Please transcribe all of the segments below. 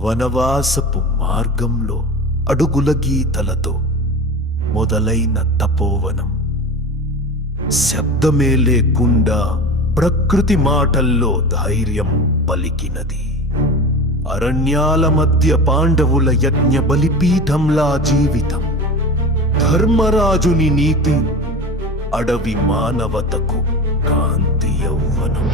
వనవాసపు మార్గంలో అడుగుల గీతలతో మొదలైన తపోవనం శబ్దమే లేకుండా ప్రకృతి మాటల్లో ధైర్యం పలికినది. అరణ్యాల మధ్య పాండవుల యజ్ఞ బలిపీఠంలా జీవితం, ధర్మరాజుని నీతి, అడవి మానవతకు కాంతి యౌవనం.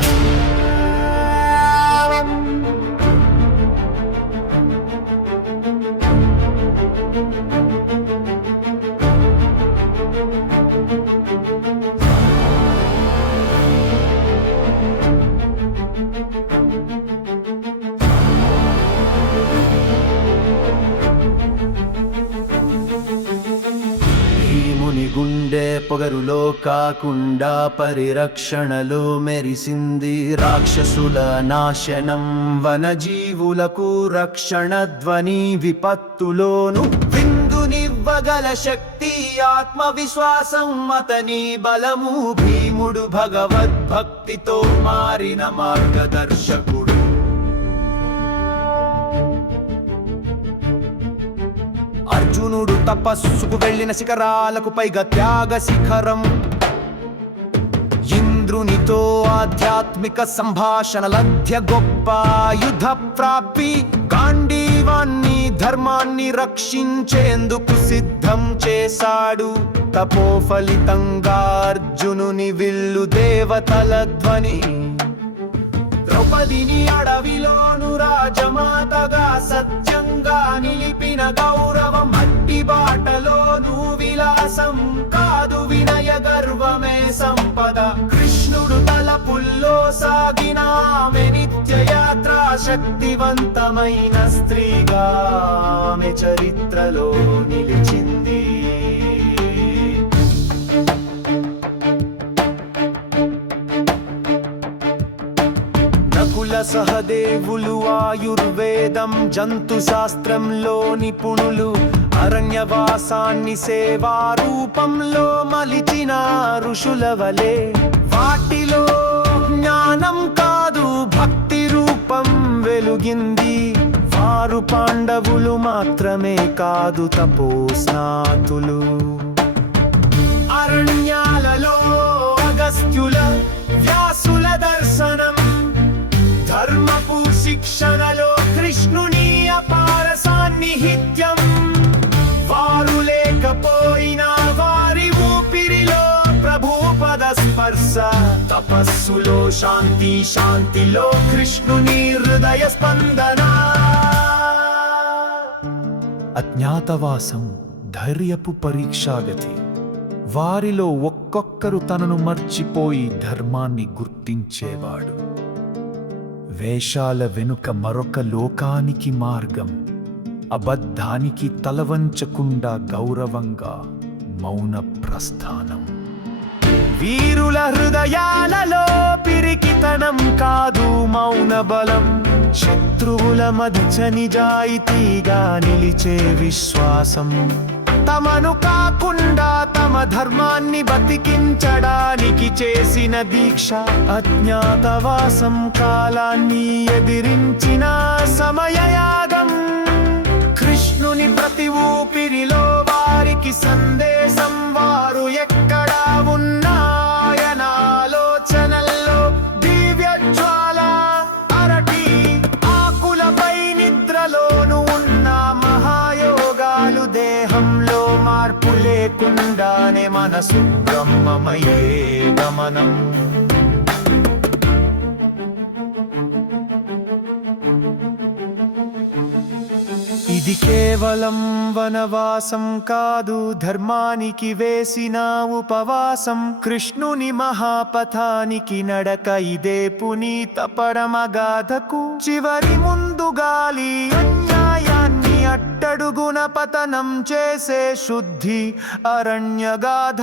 గుండె పొగరులో కాకుండా పరిరక్షణలో మెరిసింది. రాక్షసుల నాశనం, వనజీవులకు రక్షణ ధ్వని, విపత్తులోను విందునివ్వగల శక్తి, ఆత్మవిశ్వాసం అతని బలము. భీముడు భగవద్భక్తితో మారిన మార్గదర్శకుడు. అర్జునుడు తపస్సుకు వెళ్ళిన శిఖరాలకు పైగా త్యాగ శిఖరం. ఇంద్రునితో ఆధ్యాత్మిక సంభాషణలధ్య గొప్ప యుద్ధ ప్రాప్తి. గాంధీవాన్ని ధర్మాన్ని రక్షించేందుకు సిద్ధం చేశాడు. తపోఫలితంగా అర్జునుని విల్లు దేవతల ధ్వని. ద్రౌపదిని అడవిలోను రాజమాతగా సత్యంగా నిలిపిన గౌరవం. మట్టి బాటలోను విలాసం కాదు వినయ గర్వమే సంపద. కృష్ణుడు తలపుల్లో సాగిన ఆమె నిత్యయాత్ర. శక్తివంతమైన స్త్రీగా ఆమె చరిత్రలో నిలిచింది. నకుల సహదేవులు ఆయుర్వేదం జంతు శాస్త్రంలో నిపుణులు. అరణ్యవాసాన్ని సేవా రూపంలో మలిచిన ఋషుల వలె. వాటిలో జ్ఞానం కాదు భక్తి రూపం వెలుగింది. వారు పాండవులు మాత్రమే కాదు తపోస్నాతులు. అరణ్యాలలో అగస్త్యుల వ్యాసుల దర్శనం. ధర్మపు శిక్షణలో కృష్ణుని అపార సాన్నిహిత్యం. వారు లేకపోయినా వారి ఊపిరిలో ప్రభుపద స్పర్శ. తపస్సులో శాంతి, శాంతిలో కృష్ణుని హృదయ స్పందన. అజ్ఞాతవాసం ధైర్యపు పరీక్షాగతి. వారిలో ఒక్కొక్కరు తనను మర్చిపోయి ధర్మాన్ని గుర్తించేవాడు. వేషాల వెనుక మరొక లోకానికి మార్గం. అబద్ధానికి తలవంచకుండా గౌరవంగా మౌన ప్రస్థానం. వీరుల హృదయాలలో పిరికితనం కాదు మౌన బలం. శత్రువుల మధ్య నిజాయితీగా నిలిచే విశ్వాసం. తమను కాకుండా తమ ధర్మాన్ని బతికించడానికి చేసిన దీక్ష. అజ్ఞాతవాసం కాలాన్ని ఎదిరించిన సమయయాగం. కృష్ణుని ప్రతి ఊపిరిలో వారికి సందేశం. వారు ఎక్కడా ఉన్నా ఆయన ఆలోచనల్లో దివ్య జ్వాల. అరటి ఆకులపై నిద్రలోను ఉన్న మహాయోగాలు. దేహంలో మార్పు లేకుండానే మనసు బ్రహ్మమయే గమనం. ఇది కేవలం వనవాసం కాదు, ధర్మానికి వేసిన ఉపవాసం. కృష్ణుని మహాపథానికి నడక ఇదే పునీత పరమగాథకు చివరి ముందుగాలి. అన్యాయాన్ని అట్టడుగున పతనం చేసే శుద్ధి అరణ్యగాథ.